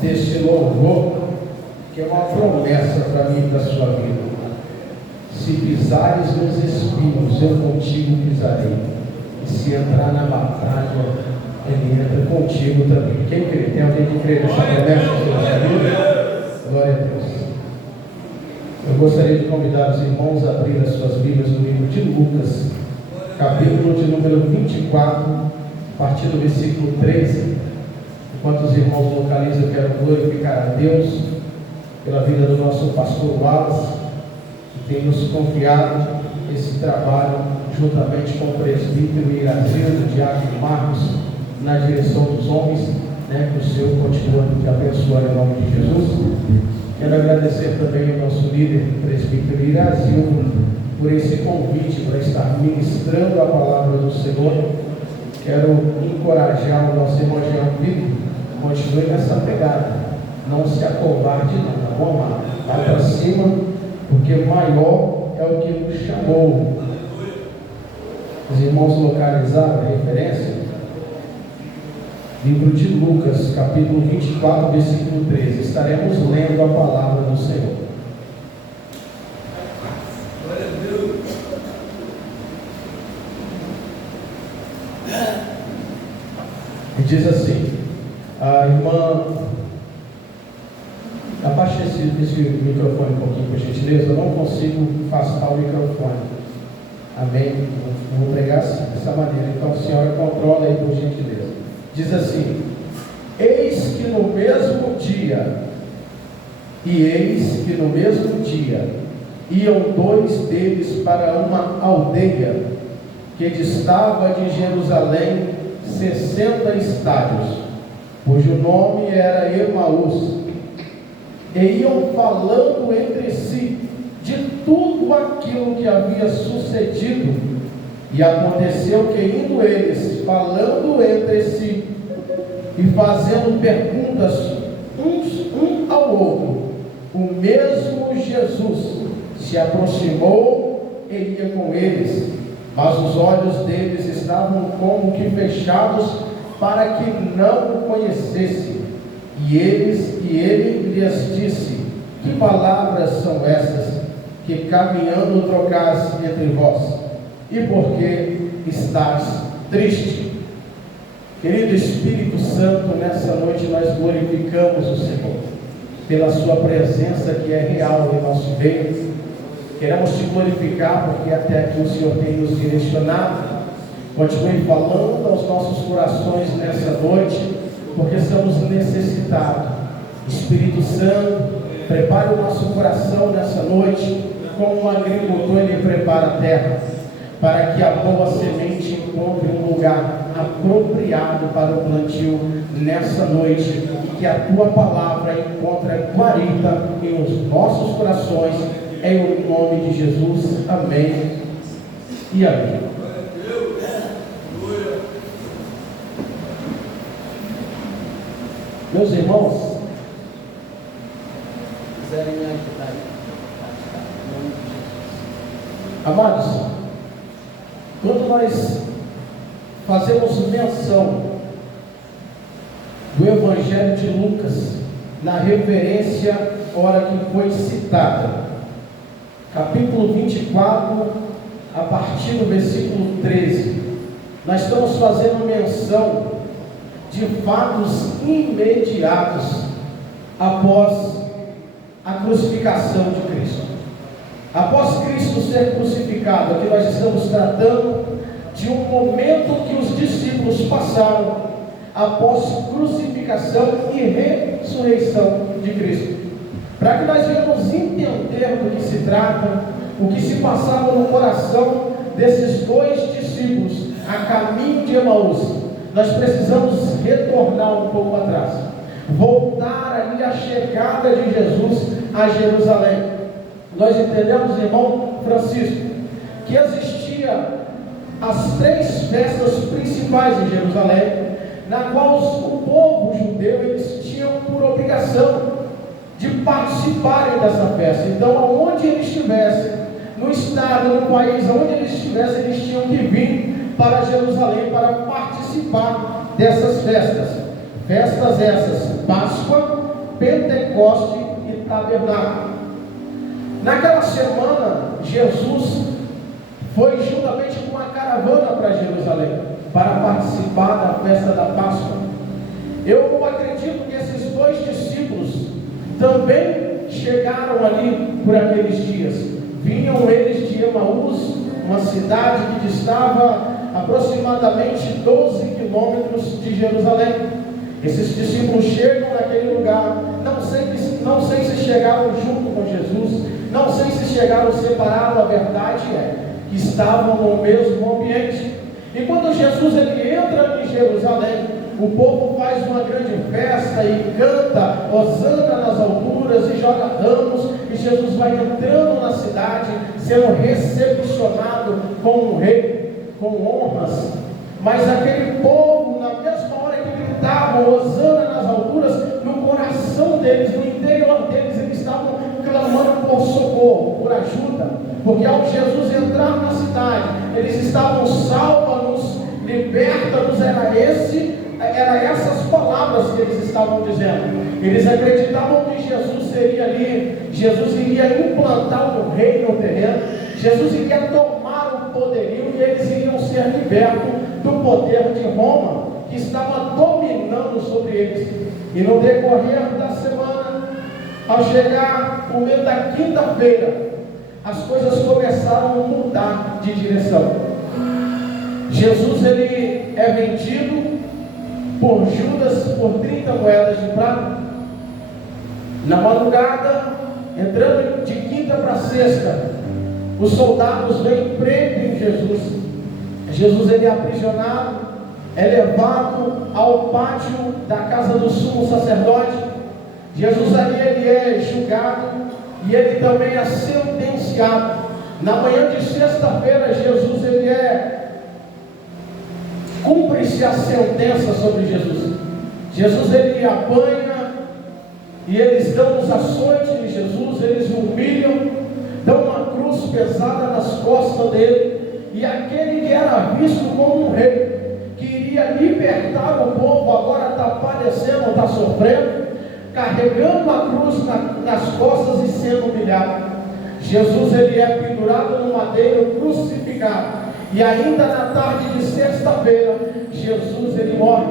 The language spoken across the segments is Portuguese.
deste louvor, que é uma promessa para mim e para a sua vida. Se pisares nos espinhos, eu contigo pisarei. E se entrar na batalha, ele entra contigo também. Quem crê? Tem alguém que crê nessa promessa de nossa vida? Glória a Deus. Eu gostaria de convidar os irmãos a abrir as suas Bíblias no livro de Lucas, capítulo de número 24, a partir do versículo 13. Enquanto os irmãos localizam, eu quero glorificar a Deus pela vida do nosso pastor Wallace, que tem nos confiado esse trabalho, juntamente com o presbítero Irazildo, diácono Marcos, na direção dos homens, que o Senhor continua te abençoando em nome de Jesus. Quero agradecer também ao nosso líder, o presbítero Irazildo, por esse convite para estar ministrando a palavra do Senhor. Quero encorajar o nosso irmão Jean Vitor, continue nessa pegada, não se acovarde não, tá bom, amado? Vai para cima, porque maior é o que nos chamou. Os irmãos localizaram a referência? Livro de Lucas, capítulo 24, versículo 13. Estaremos lendo a palavra do Senhor. E diz assim: a irmã, abaixa esse microfone um pouquinho, por gentileza. Eu não consigo afastar o microfone. Amém? Vou pregar assim, dessa maneira. Então a senhora controla aí, por gentileza. Diz assim: eis que no mesmo dia, iam dois deles para uma aldeia que distava de Jerusalém 60 estádios, cujo nome era Emaús, e iam falando entre si de tudo aquilo que havia sucedido. E aconteceu que, indo eles falando entre si e fazendo perguntas um ao outro, o mesmo Jesus se aproximou e ia com eles, mas os olhos deles estavam como que fechados, para que não o conhecessem. E ele lhes disse: que palavras são essas que caminhando trocais entre vós? E por que estás triste? Querido Espírito Santo, nessa noite nós glorificamos o Senhor pela sua presença que é real em nosso meio. Queremos te glorificar porque até aqui o Senhor tem nos direcionado. Continue falando aos nossos corações nessa noite, porque estamos necessitados. Espírito Santo, prepare o nosso coração nessa noite, como um agricultor ele prepara a terra, para que a boa semente encontre um lugar apropriado para o plantio nessa noite, e que a tua palavra encontre guarita em os nossos corações, em nome de Jesus. Amém e amém. Meus irmãos, quiserem me ajudar em nome de Jesus. Amados, quando nós fazemos menção do Evangelho de Lucas, na referência hora que foi citada, capítulo 24, a partir do versículo 13, nós estamos fazendo menção de fatos imediatos após a crucificação de Cristo. Após Cristo ser crucificado, aqui nós estamos tratando de um momento que os discípulos passaram após crucificação e ressurreição de Cristo. Para que nós venhamos entender do que se trata, o que se passava no coração desses dois discípulos a caminho de Emaús, nós precisamos retornar um pouco atrás, voltar ali à chegada de Jesus a Jerusalém. Nós entendemos, irmão Francisco, que existia as 3 festas principais em Jerusalém, na qual o povo judeu eles tinham por obrigação de participarem dessa festa. Então, aonde eles estivessem, no estado, no país, aonde eles estivessem, eles tinham que vir para Jerusalém para participar dessas festas. Festas essas: Páscoa, Pentecoste e Tabernáculo. Naquela semana, Jesus foi juntamente com uma caravana para Jerusalém, para participar da festa da Páscoa. Eu acredito que esses dois discípulos também chegaram ali por aqueles dias. Vinham eles de Emaús, uma cidade que distava aproximadamente 12 quilômetros de Jerusalém. Esses discípulos chegam naquele lugar, não sei se chegaram junto com Jesus, não sei se chegaram separados, a verdade é que estavam no mesmo ambiente. E quando Jesus ele entra em Jerusalém, o povo faz uma grande festa e canta hosana nas alturas e joga ramos, e Jesus vai entrando na cidade, sendo recepcionado como um rei, com honras. Mas aquele povo, na mesma hora que gritavam hosana nas alturas, no coração deles, no interior deles, eles estavam clamando por socorro, por ajuda, porque ao Jesus entrar na cidade, eles estavam salva-nos, liberta-nos, era essas palavras que eles estavam dizendo. Eles acreditavam que Jesus seria ali, Jesus iria implantar um reino terreno, Jesus iria tomar o poderio e eles iriam ser libertos do poder de Roma, que estava dominando sobre eles. E no decorrer da semana, ao chegar o meio da quinta-feira, as coisas começaram a mudar de direção. Jesus ele é vendido por Judas por 30 moedas de prata. Na madrugada, entrando de quinta para sexta, os soldados vêm e prendem Jesus. Jesus ele é aprisionado, é levado ao pátio da casa do sumo sacerdote. Jesus ali ele é julgado e ele também é sentenciado. Na manhã de sexta-feira, Jesus ele cumpre-se a sentença sobre Jesus. Jesus ele apanha e eles dão os açoites de Jesus, eles o humilham, dão uma cruz pesada nas costas dele, e aquele que era visto como um rei, que iria libertar o povo, agora está padecendo, está sofrendo, carregando a cruz nas costas e sendo humilhado. Jesus ele é pendurado no madeiro, crucificado. E ainda na tarde de sexta-feira, Jesus ele morre.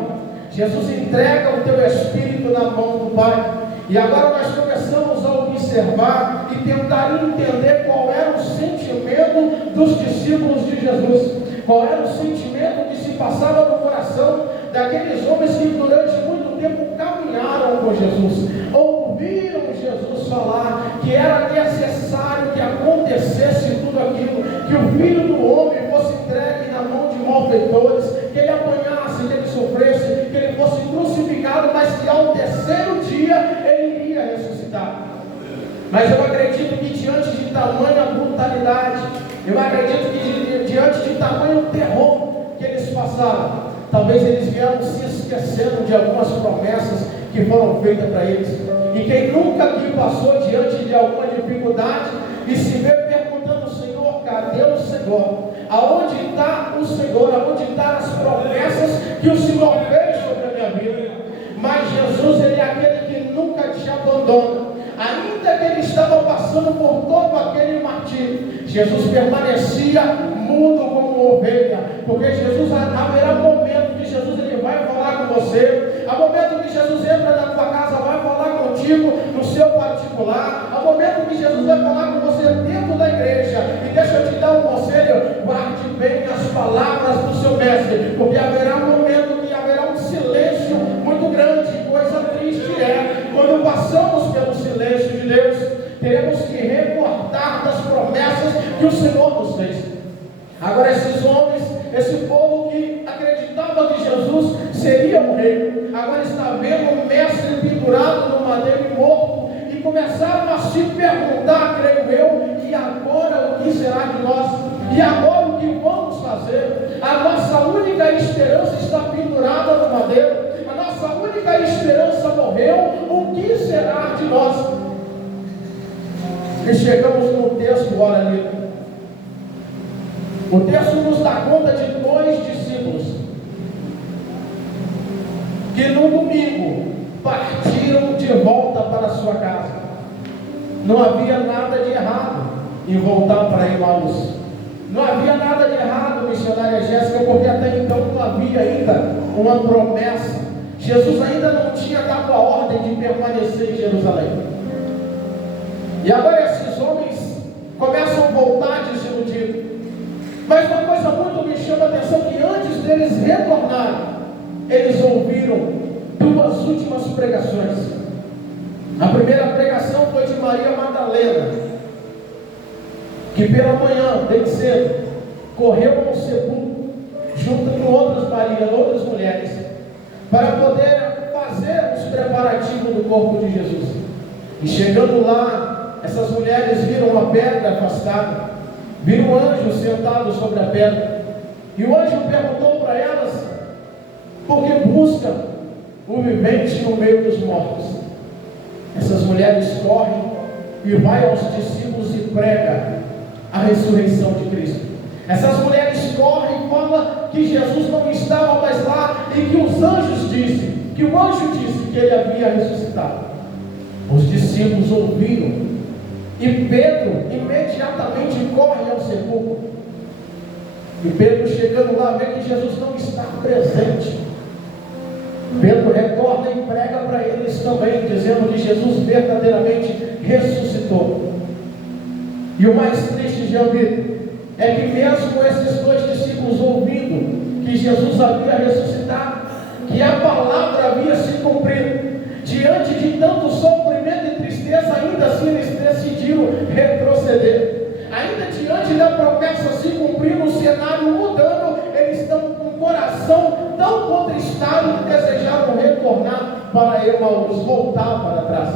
Jesus entrega o teu espírito na mão do Pai. E agora nós começamos a observar e tentar entender qual era o sentimento dos discípulos de Jesus. Qual era o sentimento que se passava no coração daqueles homens que durante muito tempo caminharam com Jesus, ouviram Jesus falar que era necessário que acontecesse tudo aquilo, que o Filho do Homem fosse entregue na mão de malfeitores, que ele apanhasse, que ele sofresse, que ele fosse crucificado, mas que ao terceiro dia ele iria ressuscitar. Mas eu acredito que diante de tamanha brutalidade, eu acredito que diante de tamanho terror que eles passaram, talvez eles vieram se esquecendo de algumas promessas que foram feitas para eles. E quem nunca aqui passou diante de alguma dificuldade e se vê perguntando: Senhor, cadê o Senhor? Aonde está o Senhor? Aonde estão as promessas que o Senhor fez sobre a minha vida? Mas Jesus ele é aquele que nunca te abandona. Ainda que ele estava passando por todo aquele martírio, Jesus permanecia mudo como ovelha, porque Jesus, haverá momento que Jesus ele vai falar com você, há momento que Jesus entra na tua casa, vai falar contigo no seu particular, há momento que Jesus vai falar com você dentro da igreja. E deixa eu te dar um conselho: guarde bem as palavras do seu mestre, porque haverá momento que haverá um silêncio muito grande. Coisa triste é quando passamos pelo silêncio de Deus. Teremos que recordar das promessas que o Senhor nos fez. Agora esses homens, esse povo que acreditava que Jesus seria um rei, agora está vendo o mestre pendurado no madeiro e morto, e começaram a se perguntar, creio eu: e agora o que será de nós? E agora o que vamos fazer? A nossa única esperança está pendurada no madeiro, a nossa única esperança morreu, o que será de nós? E chegamos no texto, olha ali. O texto nos dá conta de dois discípulos que no domingo partiram de volta para sua casa. Não havia nada de errado em voltar para Emaús. Não havia nada de errado, missionária Jéssica, porque até então não havia ainda uma promessa. Jesus ainda não tinha dado a ordem de permanecer em Jerusalém. E agora esses homens começam a voltar desiludidos. Mas uma coisa muito me chama a atenção, que antes deles retornarem, eles ouviram duas últimas pregações. A primeira pregação foi de Maria Madalena, que pela manhã, bem cedo, correu ao sepulcro, junto com outras Marias, outras mulheres, para poder fazer os preparativos do corpo de Jesus. E chegando lá, essas mulheres viram uma pedra afastada, viram um anjo sentado sobre a pedra, e o anjo perguntou para elas: por que buscam o vivente no meio dos mortos? Essas mulheres correm e vai aos discípulos e prega a ressurreição de Cristo. Essas mulheres correm e falam que Jesus não estava mais lá e que os anjos dizem, que o anjo disse que ele havia ressuscitado. Os discípulos ouviram e Pedro imediatamente corre ao sepulcro. E Pedro, chegando lá, vê que Jesus não está presente. Pedro retorna e prega para eles também, dizendo que Jesus verdadeiramente ressuscitou. E o mais triste, Jean Vitor, é que mesmo esses dois discípulos ouvindo que Jesus havia ressuscitado, que a palavra havia se cumprido, diante de tanto sofrimento e tristeza, ainda assim eles decidiram retroceder. Ainda diante da promessa se cumprindo, o cenário mudando, eles estão com o coração tão contristado que desejavam retornar para Emaús, voltar para trás.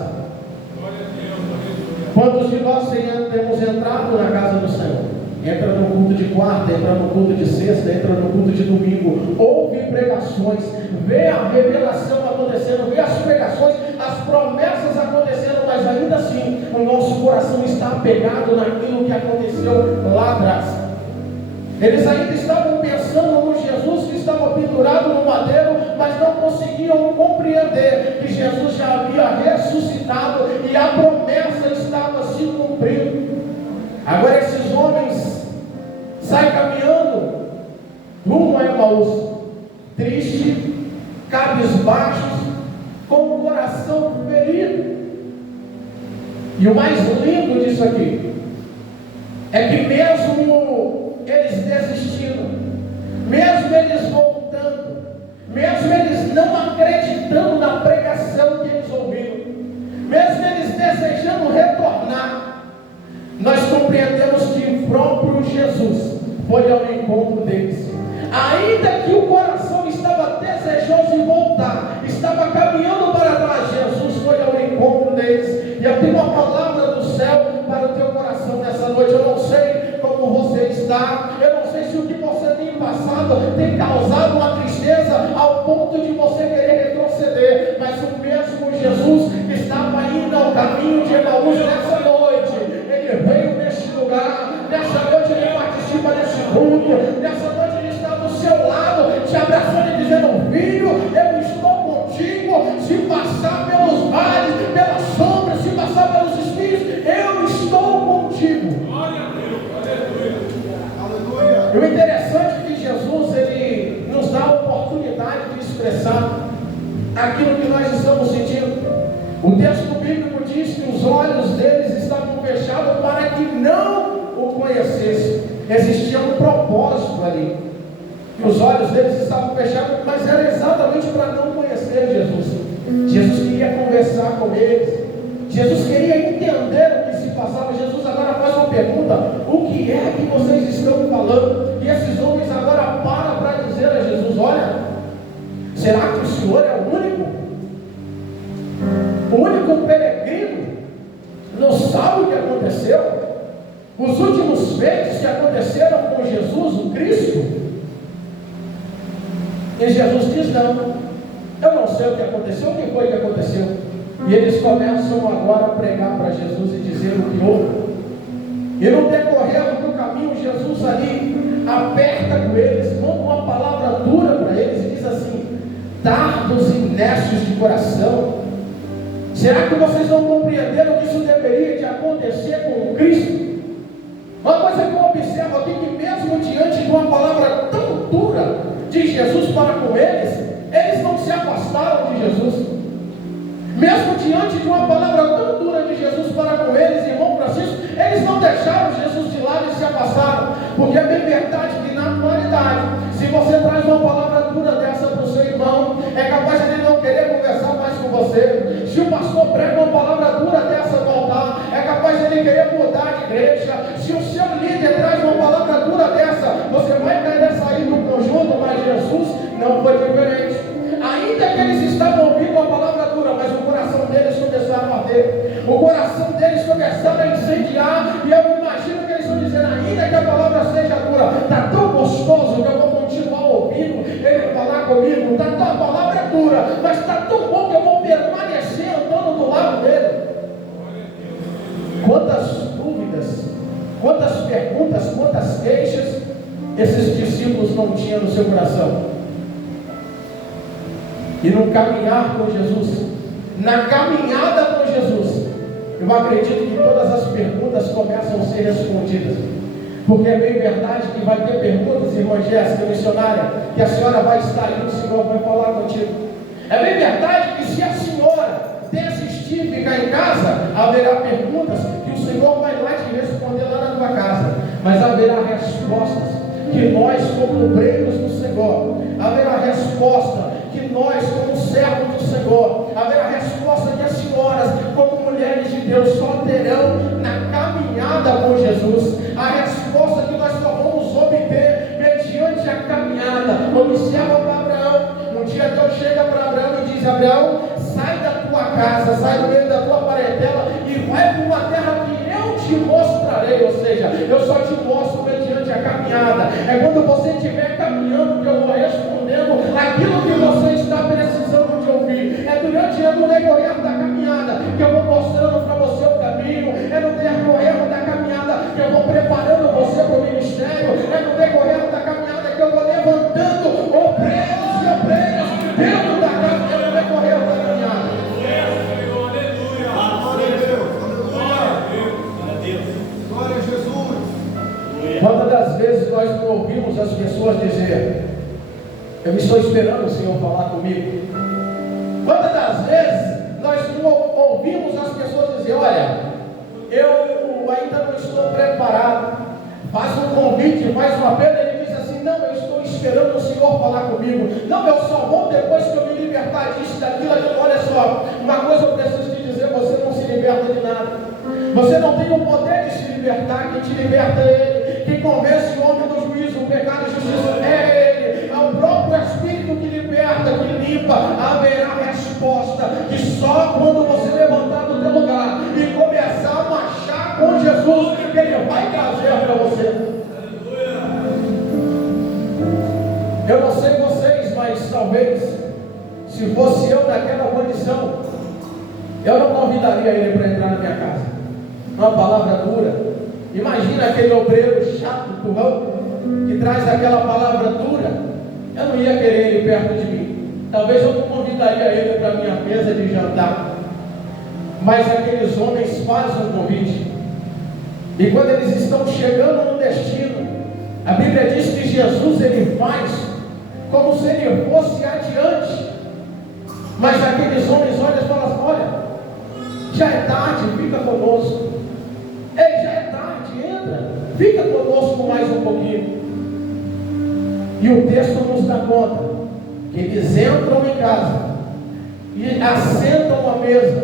Quantos de nós temos entrado na casa do Senhor? Entra no culto de quarta, entra no culto de sexta, entra no culto de domingo, ouve pregações, vê a revelação acontecendo, vê as pregações, as promessas acontecendo, mas ainda assim o nosso coração está apegado naquilo que aconteceu lá atrás. Eles ainda estavam pensando no Jesus que estava pendurado no madeiro, mas não conseguiam compreender que Jesus já havia ressuscitado e a promessa estava se cumprindo. Agora esses homens saem caminhando rumo a Emaús, tristes, cabisbaixos, com o coração ferido. E o mais lindo disso aqui é que mesmo eles desistindo, mesmo eles voltando, mesmo eles não acreditando na pregação que eles ouviram, mesmo eles desejando retornar, nós compreendemos que o próprio Jesus foi ao encontro deles. Ainda que o coração estava desejoso de voltar, estava caminhando para trás, Jesus foi ao encontro deles. E eu tenho uma palavra do céu para o teu coração nessa noite. Eu não sei como você está, eu não sei se o que você tem passado tem causado uma tristeza ao ponto de você querer retroceder, mas o mesmo Jesus que estava indo ao caminho de Emaús nessa noite, ele veio neste lugar, nessa noite ele participa desse culto, nessa noite ele está do seu lado, te abraçando e dizendo: filho, eu estou contigo, se passar pelos vales, pelas sombras, se passar pelos espinhos, eu estou contigo. Glória a Deus, aleluia. E o interessante é que Jesus, ele nos dá a oportunidade de expressar aquilo que nós estamos sentindo. O texto bíblico diz que os olhos deles estavam fechados para que não o conhecessem. Existia um propósito ali. E os olhos deles estavam fechados, mas era exatamente para não conhecer Jesus. Jesus queria conversar com eles. Jesus queria entender o que se passava. Jesus agora faz uma pergunta: o que é que vocês estão falando? E esses homens agora param para dizer a Jesus: olha, será que o Senhor é o único? O único peregrino? Não sabe o que aconteceu? Os últimos feitos que aconteceram com Jesus, o Cristo? E Jesus diz: não, eu não sei o que aconteceu, o que foi que aconteceu. E eles começam agora a pregar para Jesus e dizer o que houve. E no decorrer do caminho, Jesus ali aperta com eles, manda uma palavra dura para eles e diz assim: tardos e necios de coração, Será que vocês não compreenderam que isso deveria de acontecer com Cristo? Uma coisa que eu observo aqui, que mesmo diante de uma palavra tão dura de Jesus para com eles não se afastaram de Jesus. Mesmo diante de uma palavra tão dura de Jesus para com eles, irmão Francisco, eles não deixaram Jesus de lado e se afastaram, porque é bem verdade que na atualidade, se você traz uma palavra dura dessa para o seu irmão, é capaz de ele não querer conversar mais com você. Se o pastor prega uma palavra dura dessa no altar, é capaz de ele querer mudar de igreja. Se o seu líder traz uma palavra dura dessa, você vai querer sair do conjunto, mas Jesus não foi diferente. Ainda que eles estavam ouvindo a palavra dura, mas o coração deles começaram a arder, o coração deles começaram a incendiar, e eu imagino que eles estão dizendo: ainda que a palavra seja dura, está tão gostoso que eu vou continuar ouvindo ele falar comigo, a palavra é dura, mas está tão bom que eu vou permanecer andando do lado dele. Quantas dúvidas, quantas perguntas, quantas queixas esses discípulos não tinham no seu coração. E no caminhar com Jesus, na caminhada com Jesus, eu acredito que todas as perguntas começam a ser respondidas. Porque é bem verdade que vai ter perguntas, irmã Jéssica, missionária, que a senhora vai estar aí, o Senhor vai falar contigo. É bem verdade que se a senhora desistir e ficar em casa, haverá perguntas que o Senhor vai lá te responder lá na tua casa. Mas haverá respostas que nós, como obreiros do Senhor, haverá resposta que nós, como servos do Senhor, haverá resposta que as senhoras, como mulheres de Deus, só terão na caminhada com Jesus. A resposta que nós só vamos obter mediante a caminhada. Observa para Abraão. Um dia Deus chega para Abraão e diz: Abraão, sai da tua casa, sai do meio da tua parentela e vai para uma terra que eu te mostrarei. Ou seja, eu só te mostro mediante a caminhada. É quando você estiver caminhando que eu vou respondendo aquilo que você está precisando de ouvir. É no decorrer da caminhada que eu vou mostrando para você o caminho. É no decorrer da caminhada que eu vou preparando você para o ministério. É no decorrer da caminhada que eu vou levantando obreiros e obreiras dentro da caminhada. É no decorrer da caminhada. Glória a Jesus. Quantas das vezes nós não ouvimos as pessoas dizer: eu estou esperando o Senhor falar comigo? Quantas das vezes nós não ouvimos as pessoas dizer: olha, eu ainda não estou preparado? Faz um convite, faz um apelo, ele diz assim: não, eu estou esperando o Senhor falar comigo. Não, eu só vou depois que eu me libertar disso, daquilo. Olha só, uma coisa eu preciso te dizer: você não se liberta de nada. Você não tem o poder de se libertar. Quem te liberta é Ele. Quem convence o homem do juízo, o pecado e a justiça é Ele. É o próprio Espírito que liberta, que limpa. Haverá resposta que só quando você levantar do teu lugar e começar a marchar com Jesus, que Ele vai trazer para você. Eu não sei vocês, mas talvez, se fosse eu naquela condição, eu não convidaria ele para entrar na minha casa. Uma palavra dura. Imagina aquele obreiro chato, turrão, que traz aquela palavra dura. Eu não ia querer ele perto de mim. Talvez eu não convidaria ele para a minha mesa de jantar. Mas aqueles homens fazem um convite. E quando eles estão chegando no destino, a Bíblia diz que Jesus, ele faz como se ele fosse adiante. Mas aqueles homens olham e falam assim: olha, já é tarde, fica conosco. Ei, já é tarde, entra, fica conosco mais um pouquinho. E o texto nos dá conta que eles entram em casa e assentam à mesa,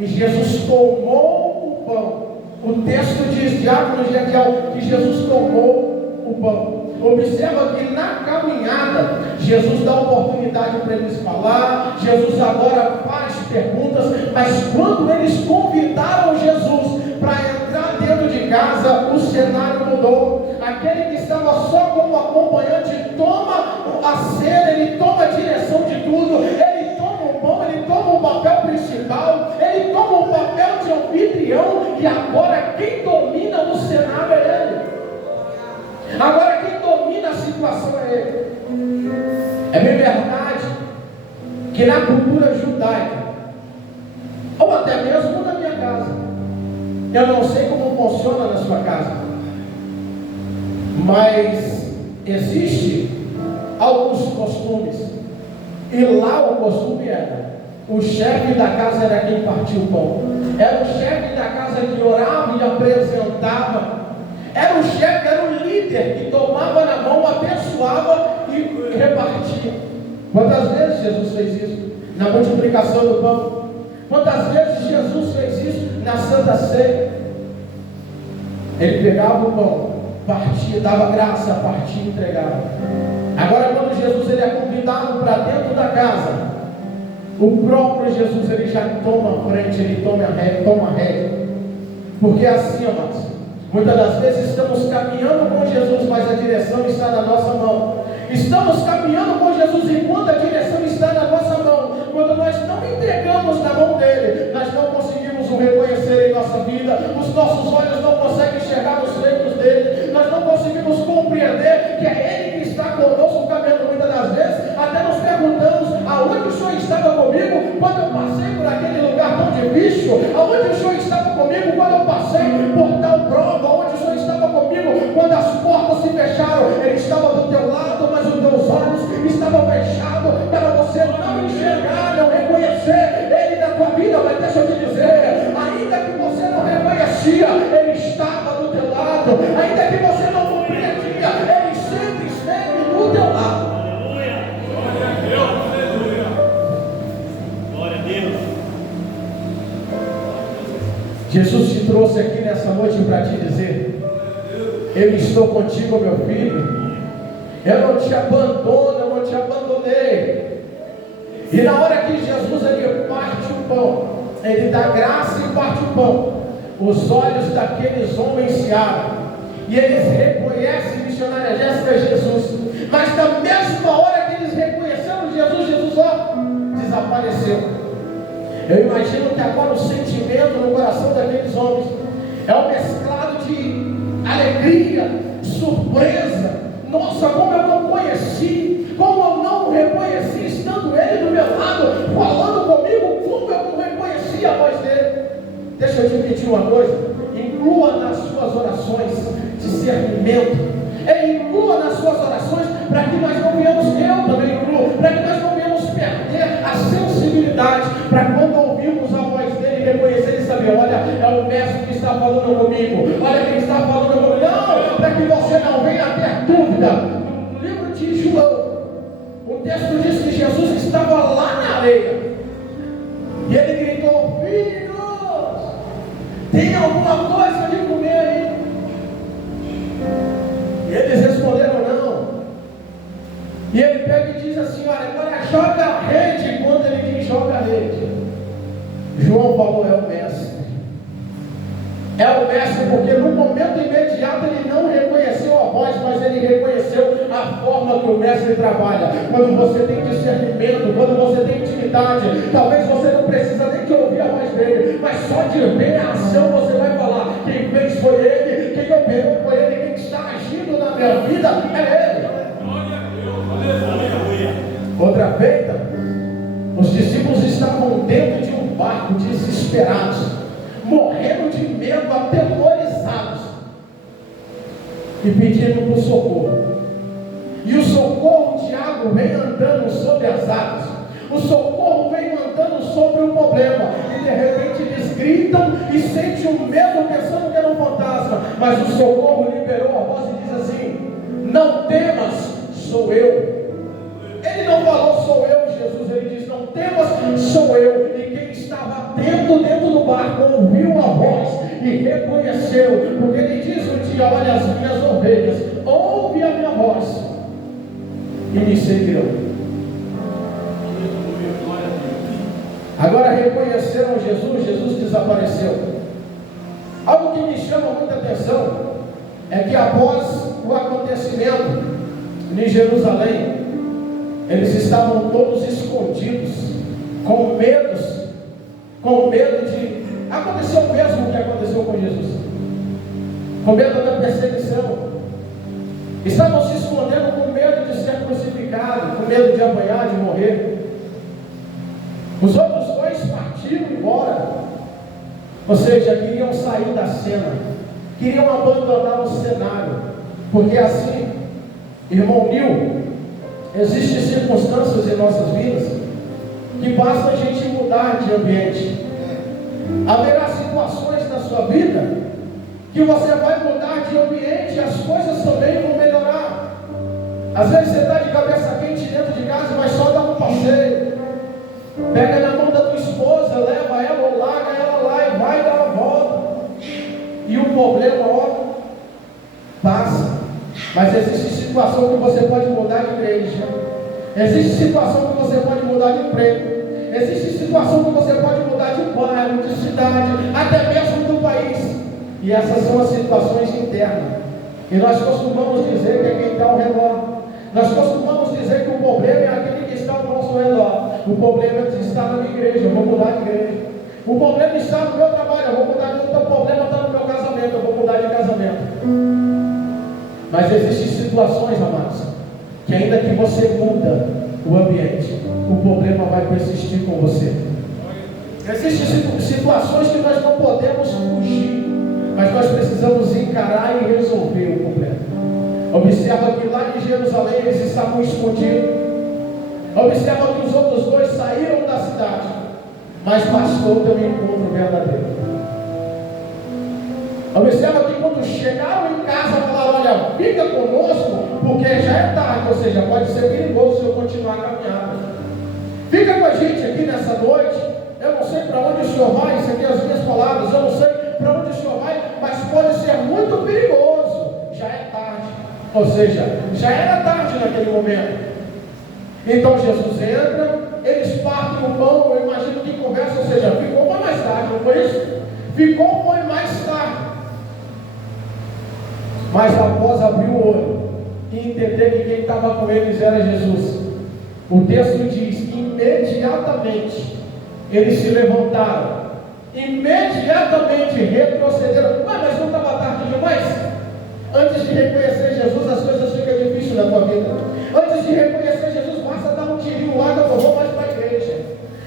e Jesus tomou o pão. O texto diz, diácono Gediel, que Jesus tomou o pão. Observa que na caminhada, Jesus dá oportunidade para eles falar, Jesus agora faz perguntas, mas quando eles convidaram Jesus para entrar dentro de casa, o cenário mudou. Aquele que estava só como acompanhante toma a cena, ele toma a direção de tudo, ele toma o pão, ele toma o papel principal, ele toma o papel de anfitrião, e agora quem domina o cenário é ele. Agora quem domina a situação é ele. É bem verdade que na cultura judaica ou até mesmo na minha casa. Eu não sei como funciona na sua casa, mas existe alguns costumes, e lá o costume era: o chefe da casa era quem partia o pão, era o chefe da casa que orava e apresentava, era o chefe, era o líder que tomava na mão, abençoava e repartia. Quantas vezes Jesus fez isso? Na multiplicação do pão. Quantas vezes Jesus fez isso na Santa Ceia? Ele pegava o pão, partia, dava graça, partia e entregava. Agora, quando Jesus ele é convidado para dentro da casa, o próprio Jesus ele já toma a frente, ele toma a rédea. Porque assim, amados, muitas das vezes estamos caminhando com Jesus, mas a direção está na nossa mão. Estamos caminhando com Jesus enquanto a direção está na nossa mão. Quando nós não entregamos na mão dele, nós não conseguimos o reconhecer em nossa vida. Os nossos olhos não conseguem enxergar os feitos dele. Nós não conseguimos compreender que é ele que está conosco caminhando. Muitas das vezes até nos perguntamos: aonde o Senhor estava comigo quando eu passei por aquele lugar tão difícil? Aonde o Senhor estava comigo quando eu passei por tal prova? Aonde o Senhor estava comigo quando as portas se fecharam? Ele estava do teu lado, mas os teus olhos estavam fechados para você não enxergar, não reconhecer ele na tua vida. Mas deixa eu te dizer, ainda que você não reconhecia, ele estava do teu lado. Ainda que você não compreendia, ele sempre esteve do teu lado. Glória a Deus, aleluia. Glória a Deus. Jesus te trouxe aqui nessa noite para te dizer: eu estou contigo, meu filho. Eu não te abandono, eu não te abandonei. E na hora que Jesus ele parte o pão, ele dá graça e parte o pão, os olhos daqueles homens se abrem e eles reconhecem, missionária Jéssica, Jesus. Mas na mesma hora que eles reconheceram Jesus, Jesus desapareceu. Eu imagino que agora o sentimento no coração daqueles homens é um mesclado de alegria, surpresa. Nossa, como eu não conheci, como eu não reconheci, estando ele do meu lado, falando comigo, como eu não reconheci a voz dele. Deixa eu te pedir uma coisa: inclua nas suas orações discernimento, inclua nas suas orações, para que nós não venhamos, eu também incluo, para que nós não venhamos perder a sensibilidade, para quando ouvirmos a voz dele, reconhecer e saber: olha, é o mestre que está falando comigo, olha quem está falando comigo. Não, para que você não venha ter dúvida. No livro de João, o texto diz que Jesus estava lá na areia e ele gritou: filhos, tem alguma coisa de comer aí? E eles responderam: não. E ele pega e diz assim: olha, agora joga a rede. Quando ele diz joga a rede, João falou: é o mestre. É o mestre, porque no momento imediato ele não reconheceu a voz, mas ele reconheceu a forma que o mestre trabalha. Quando você tem discernimento, quando você tem intimidade, talvez você não precisa nem de ouvir a voz dele, mas só de ver a ação você vai falar: quem fez foi ele, quem operou foi ele, quem está agindo na minha vida é ele. Outra feita, os discípulos estavam dentro de um barco, desesperados, morrendo de medo, atemorizados, e pedindo por socorro. E o socorro, Tiago, vem andando sobre as águas. O socorro vem andando sobre o problema. E de repente eles gritam e sentem um medo, pensando que era um fantasma. Mas o socorro liberou a voz e diz assim: não temas, sou eu. Ele não falou sou eu, Jesus. Ele diz: não temas, sou eu. E quem estava dentro do barco ouviu a voz e reconheceu, porque ele diz um dia: olha, as minhas ovelhas ouve a minha voz e me seguirão. Agora reconheceram Jesus, Jesus desapareceu. Algo que me chama muita atenção é que após o acontecimento em Jerusalém, eles estavam todos escondidos, com medo de acontecer o mesmo que aconteceu com Jesus, com medo da perseguição. Estavam se escondendo com medo de ser crucificado, com medo de apanhar, de morrer. Os outros dois partiram embora, Ou seja, queriam sair da cena, queriam abandonar o cenário, porque assim, irmão Nil, existem circunstâncias em nossas vidas que basta a gente mudar de ambiente. Haverá situações na sua vida que você vai mudar de ambiente e as coisas também vão melhorar. Às vezes você está de cabeça quente dentro de casa, mas só dá um passeio. Pega na mão da tua esposa, leva ela ou larga ela lá e vai dar uma volta. E o problema, ó, passa. Mas existe situação que você pode mudar de igreja. Existe situação que você pode mudar de emprego. Existe situação que você pode mudar de bairro, de cidade, até mesmo do país. E essas são as situações internas. E nós costumamos dizer que é quem está ao redor. Nós costumamos dizer que o problema é aquele que está ao nosso redor. O problema está na minha igreja, eu vou mudar de igreja. O problema está no meu trabalho, eu vou mudar de outro. O problema está no meu casamento, eu vou mudar de casamento. Mas existem situações, amados, que ainda que você muda o ambiente, o problema vai persistir com você. Existem situações que nós não podemos fugir, mas nós precisamos encarar e resolver o problema. Observa que lá em Jerusalém eles estavam escondidos. Observa que os outros dois saíram da cidade, mas bastou ter um encontro verdadeiro. Observa que quando chegaram em casa falaram: olha, fica conosco, porque já é tarde, ou seja, pode ser perigoso se eu continuar caminhando. Fica com a gente aqui nessa noite. Eu não sei para onde o Senhor vai, isso aqui é as minhas palavras, eu não sei para onde o Senhor vai, mas pode ser muito perigoso. Já é tarde, ou seja, já era tarde naquele momento. Então Jesus entra, eles partem o pão, eu imagino que conversa, ou seja, ficou para mais tarde, não foi isso? Ficou foi mais tarde. Mas após abrir o olho e entender que quem estava com eles era Jesus, o texto diz que imediatamente eles se levantaram, imediatamente retrocederam. Mas não estava tarde demais? Antes de reconhecer Jesus, as coisas ficam difíceis na tua vida. Antes de reconhecer Jesus, basta dar um tirinho lá que eu não vou mais para a igreja.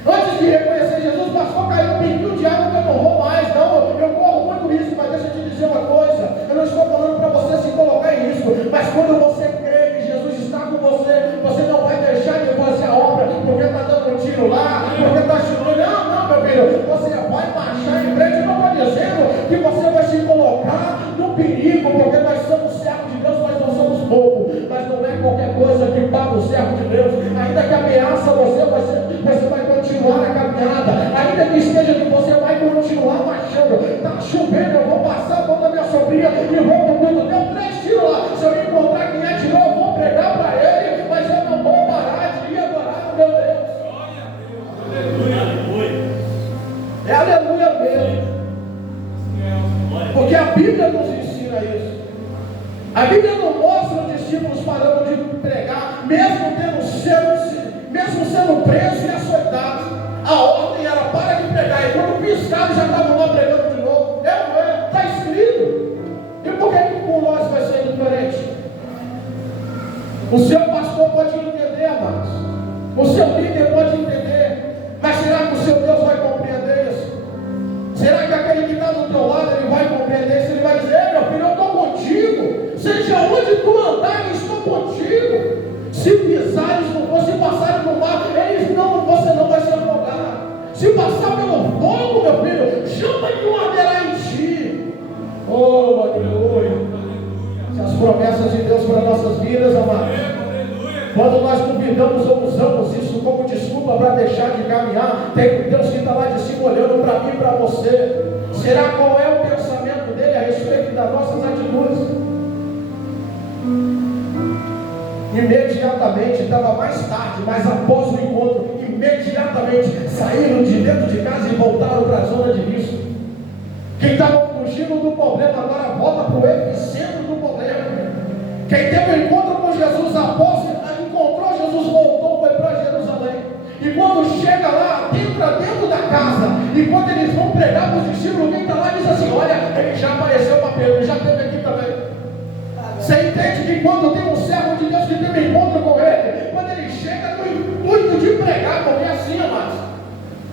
Antes de reconhecer Jesus, bastou cair um pinguinho de água que eu não vou mais. Não, eu corro muito risco, mas deixa eu te dizer uma coisa. Eu não estou falando para você se colocar em risco, mas quando você crê que Jesus está com você, você não vai deixar de fazer a obra, porque está dando um tiro lá, porque está chutando. Não, meu filho, você vai marchar em frente. Eu não estou dizendo que você vai se colocar no perigo, porque nós somos servos de Deus, nós não somos poucos, mas não é qualquer coisa que paga o servo de Deus. Ainda que ameaça você vai continuar a caminhada. Ainda que esteja que você vai continuar marchando. Está chovendo, eu vou passar a mão da minha sobrinha e vou pro mundo. Deu 3 tiros lá. Se eu encontrar quem atirou, eu vou pregar para ele, mas eu não vou parar de ir adorar o meu Deus. É aleluia mesmo. Porque a Bíblia nos ensina isso. A Bíblia não mostra os discípulos parando de pregar, mesmo sendo presos e açoitados. A ordem era: para de pregar. E quando piscaram, já estavam lá pregando de novo. Está escrito. E por que com nós vai ser diferente? O seu pastor pode entender, amados. O seu líder pode entender. Mas será que o seu Deus vai compreender isso? Será que aquele que está do teu lado, ele vai compreender isso? Ele vai dizer: meu filho, eu estou contigo. Seja onde tu andar, eu estou contigo. Se pisares no fogo, se passarem no mar, você não vai se afogar. Se passar pelo fogo, meu filho, chama que não arderá em ti. Oh, aleluia. Se as promessas de Deus para nossas vidas, amados, quando nós duvidamos ou usamos isso como desculpa para deixar de caminhar, tem Deus que está lá de cima olhando para mim e para você. Será qual é o pensamento dele a respeito das nossas atitudes? Imediatamente, estava mais tarde, mas após o encontro, imediatamente saíram de dentro de casa e voltaram para a zona de risco. Quem estava fugindo do problema agora volta para o epicentro do problema. Quem teve um encontro com Jesus, após encontrou Jesus, voltou, foi para Jerusalém. E quando chega lá, entra dentro da casa, e quando eles vão pregar para os discípulos, quem está lá diz assim: olha, ele já apareceu para Pedro, ele já esteve aqui também. Você entende que quando tem um servo de Deus que tem um encontro com ele, quando ele chega no intuito de pregar, porque é assim, amados,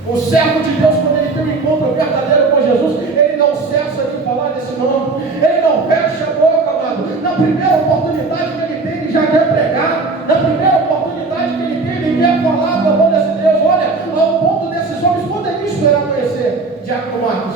o servo de Deus, quando ele tem um encontro verdadeiro com Jesus, esperar amanhecer, Diácono Marcos.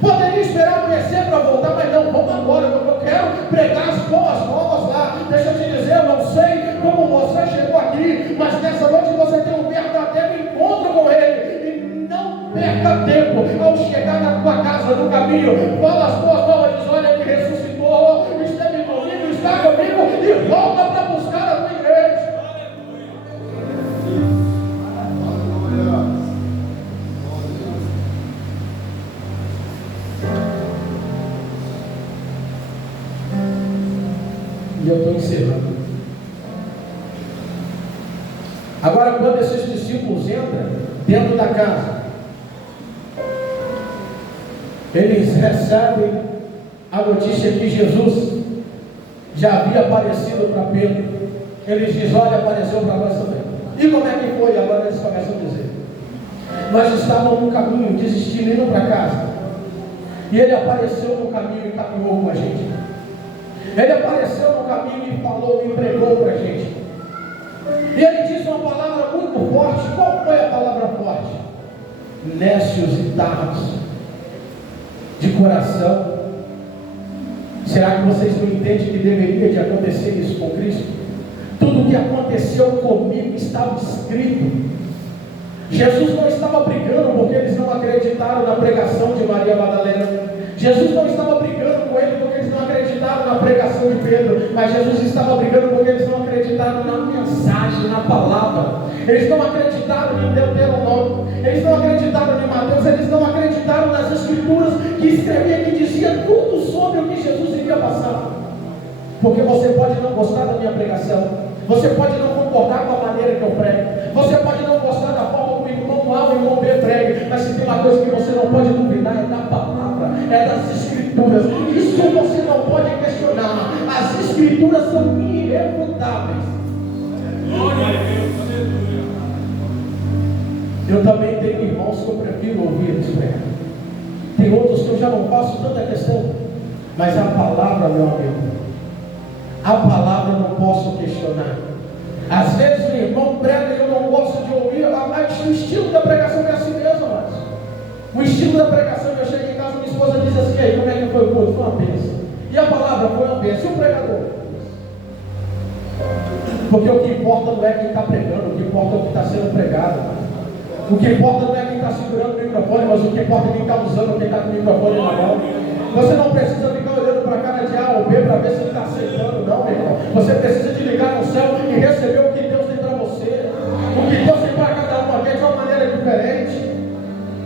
Poderia esperar amanhecer para voltar, mas não, vamos agora, eu quero pregar as boas novas lá. Deixa eu te dizer, eu não sei como você chegou aqui, mas nessa noite você tem um verdadeiro encontro com Ele. E não perca tempo ao chegar na tua casa, no caminho, fala as boas novas, diz: olha, Ele ressuscitou, esteve comigo, está comigo, e volta para buscar a tua igreja. E eu estou encerrando. Agora, quando esses discípulos entram dentro da casa, eles recebem a notícia que Jesus já havia aparecido para Pedro. Eles dizem: olha, apareceu para nós também. E como é que foi? Agora eles começam a dizer: nós estávamos no caminho, desistindo, indo para casa, e Ele apareceu no caminho e caminhou com a gente. Ele apareceu no caminho e falou e pregou para a gente. E Ele disse uma palavra muito forte. Qual foi a palavra forte? Nécios e tardos de coração. Será que vocês não entendem que deveria de acontecer isso com Cristo? Tudo o que aconteceu comigo estava escrito. Jesus não estava brigando porque eles não acreditaram na pregação de Maria Madalena. Jesus não estava brigando com ele porque eles não acreditaram na pregação de Pedro, mas Jesus estava brigando porque eles não acreditaram na mensagem, na palavra. Eles não acreditaram em Deuteronômio, eles não acreditaram em Mateus, eles não acreditaram nas escrituras que escrevia, que dizia tudo sobre o que Jesus iria passar. Porque você pode não gostar da minha pregação, você pode não concordar com a maneira que eu prego, você pode não gostar da forma como o irmão A e o irmão B pregue, mas se tem uma coisa que você não pode duvidar, é da palavra, é das escrituras. Isso você não pode questionar. As escrituras são irrefutáveis. Glória a Deus, aleluia. Eu também tenho irmãos que eu prefiro ouvir eles pregar. Tem outros que eu já não faço tanta questão, mas a palavra, meu amigo, a palavra eu não posso questionar. Às vezes o irmão prega e eu não gosto de ouvir, mas o estilo da pregação é assim mesmo, mas o estilo da pregação, eu chego em casa, minha esposa diz assim: aí, como é que foi o culto? Foi uma bênção. E a palavra foi uma bênção. E o pregador? Porque o que importa não é quem está pregando, o que importa é o que está sendo pregado. O que importa não é quem está segurando o microfone, mas o que importa é quem está usando, quem está com o microfone na mão. Você não precisa ficar olhando para a cara de A ou B para ver se ele está aceitando, não, meu irmão. Você precisa de ligar no céu e receber o que Deus tem para você. O que Deus tem para cada um aqui é de uma maneira diferente.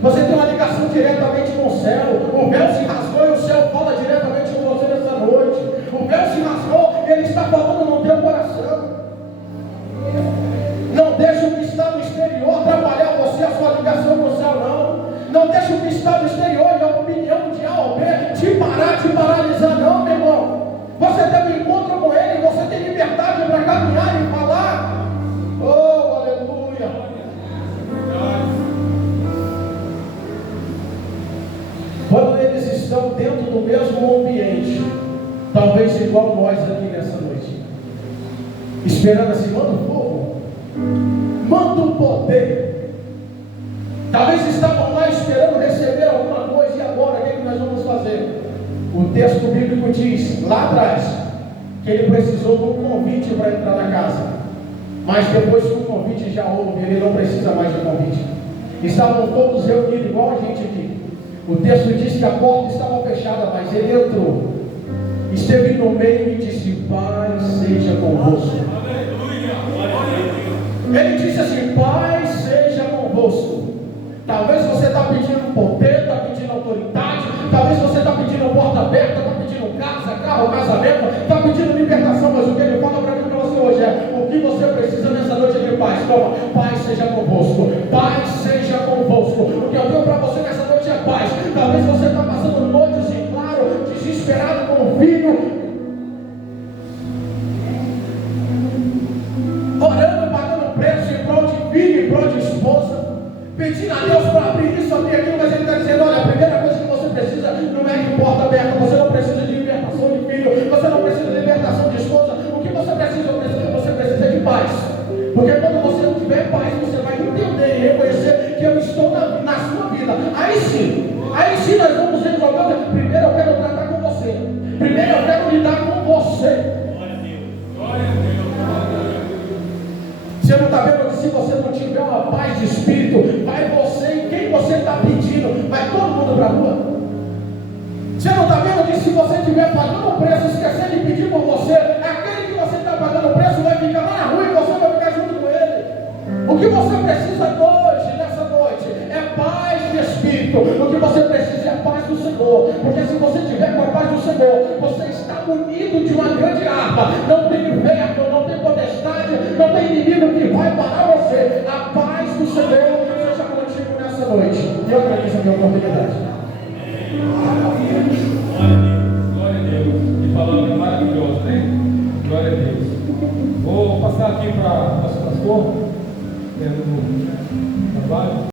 Você tem uma ligação diretamente com o céu. O véu se rasgou e o céu fala diretamente com você nessa noite. O véu se rasgou e Ele está falando no teu coração. Não deixe o que está no exterior atrapalhar você, a sua ligação com o céu, não. Não deixe o que está no exterior e a opinião de A ou B te parar, te paralisar, não, meu irmão. Você tem um encontro com Ele, você tem liberdade para caminhar e falar. Oh, aleluia. Quando eles estão dentro do mesmo ambiente, talvez igual nós aqui nessa noite, esperando assim: manda o fogo, manda o poder. Talvez estavam lá esperando receber alguma coisa, e agora o que nós vamos fazer? O texto bíblico diz lá atrás que ele precisou de um convite para entrar na casa, mas depois que o convite já houve, ele não precisa mais de convite. Estavam todos reunidos igual a gente aqui. O texto diz que a porta estava fechada, mas ele entrou, esteve no meio e disse: Pai seja convosco. Ele disse assim: Pai seja convosco. Talvez você está pedindo poder, está pedindo autoridade, talvez você está pedindo porta aberta, está pedindo casa, carro, casamento, está pedindo libertação, mas o que ele fala para mim e para você hoje é: o que você precisa nessa noite é de paz. Toma, Pai seja convosco, Pai seja convosco. O que eu tenho para você nessa noite é paz. Talvez você está passando noites em claro, desesperado com o filho, orando, pagando preço em prol de filho, em prol de esposa, pedindo a Deus para abrir isso, abrir aquilo, mas Ele está dizendo: olha, a primeira coisa que você precisa não é de porta aberta, você não precisa de libertação de filho, você não precisa de libertação de esposa. O que você precisa de paz. Porque quando você não tiver paz, você vai entender estiver pagando o preço, esquecendo de pedir por você, aquele que você está pagando o preço vai ficar lá na rua e você vai ficar junto com ele. O que você precisa hoje, nessa noite, é paz de espírito. O que você precisa é a paz do Senhor. Porque se você tiver com a paz do Senhor, você está munido de uma grande arma. Não tem inferno, não tem potestade, não tem inimigo que vai parar você. A paz do Senhor seja contigo nessa noite. E eu agradeço a minha oportunidade. Glória a Deus. Que palavra maravilhosa, né? Glória a Deus. Vou passar aqui para o nosso pastor, no trabalho.